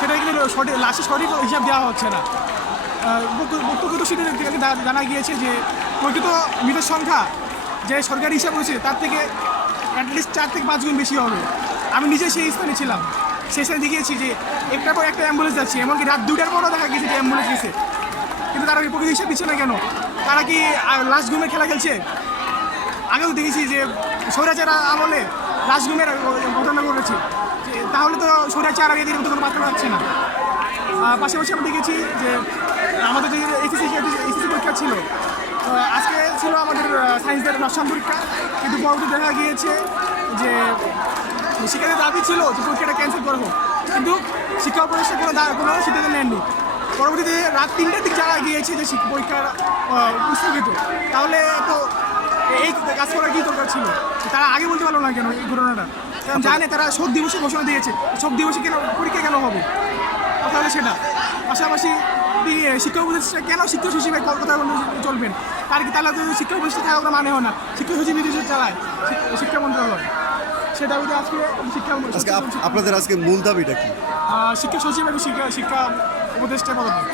সেটা কিন্তু সঠিক লাস্টে সঠিক হিসাব দেওয়া হচ্ছে না। বক্তব্য- সেটা থেকে জানা গিয়েছে যে, প্রকৃত মৃতের সংখ্যা যে সরকারি হিসাব রয়েছে, তার থেকে অ্যাটলিস্ট চার থেকে পাঁচ গুণ বেশি হবে। আমি নিজে সেই স্থানে ছিলাম। সেই স্থানে দেখিয়েছি যে, একটার পর একটা অ্যাম্বুলেন্স যাচ্ছে, এমনকি রাত দুটার পরও দেখা গেছে যে অ্যাম্বুলেন্স গেছে। কিন্তু তারা প্রকৃত হিসাব দিচ্ছে না কেন? তারা কি লাস্ট ঘুমে খেলা খেলছে? আগেও দেখেছি যে, স্বৈরাচার আমলে ঘুমের ঘটনা ঘটেছে তাহলে তো স্বৈরাচার আগে এদের মতো কোনো পাত্র পাচ্ছে না। পাশাপাশি আমরা দেখেছি যে, আমাদের যে এসএসসি এসএসসি পরীক্ষা ছিল আজকে ছিল আমাদের সায়েন্সের রসায়ন পরীক্ষা। কিন্তু পরবর্তী দেখা গিয়েছে যে শিক্ষার্থীর দাবি ছিল যে পরীক্ষাটা ক্যান্সেল করা হোক। কিন্তু শিক্ষা উপদেষ্টা কোনো কোনো সিদ্ধান্ত নেননি। পরবর্তীতে রাত তিনটার দিক যারা গিয়েছে যে পরীক্ষা স্থগিত। তাহলে তো কাজ করার কি দরকার ছিল? তারা আগে বলতে পারল না কেন এই ঘটনাটা? কারণ জানে তারা শোক দিবসে ঘোষণা দিয়েছে শোক দিবসে কেন পরীক্ষা কেন হবে? কথা সেটা। পাশাপাশি তিনি শিক্ষা উপদেষ্টা কেন শিক্ষক সচিবে কথা বলে চলবেন? তার কি তাহলে তো শিক্ষা উপদেষ্টা থাকা কোনো মানে হয় না। শিক্ষা সচিব নিজস্ব চালায় শিক- শিক্ষা মন্ত্রণালয়। সেটা হচ্ছে আজকে শিক্ষা আজকে আপনাদের আজকে মূল দাবিটা কি? শিক্ষা সচিব এবং শিক্ষা শিক্ষা উপদেষ্টা পদত্যাগ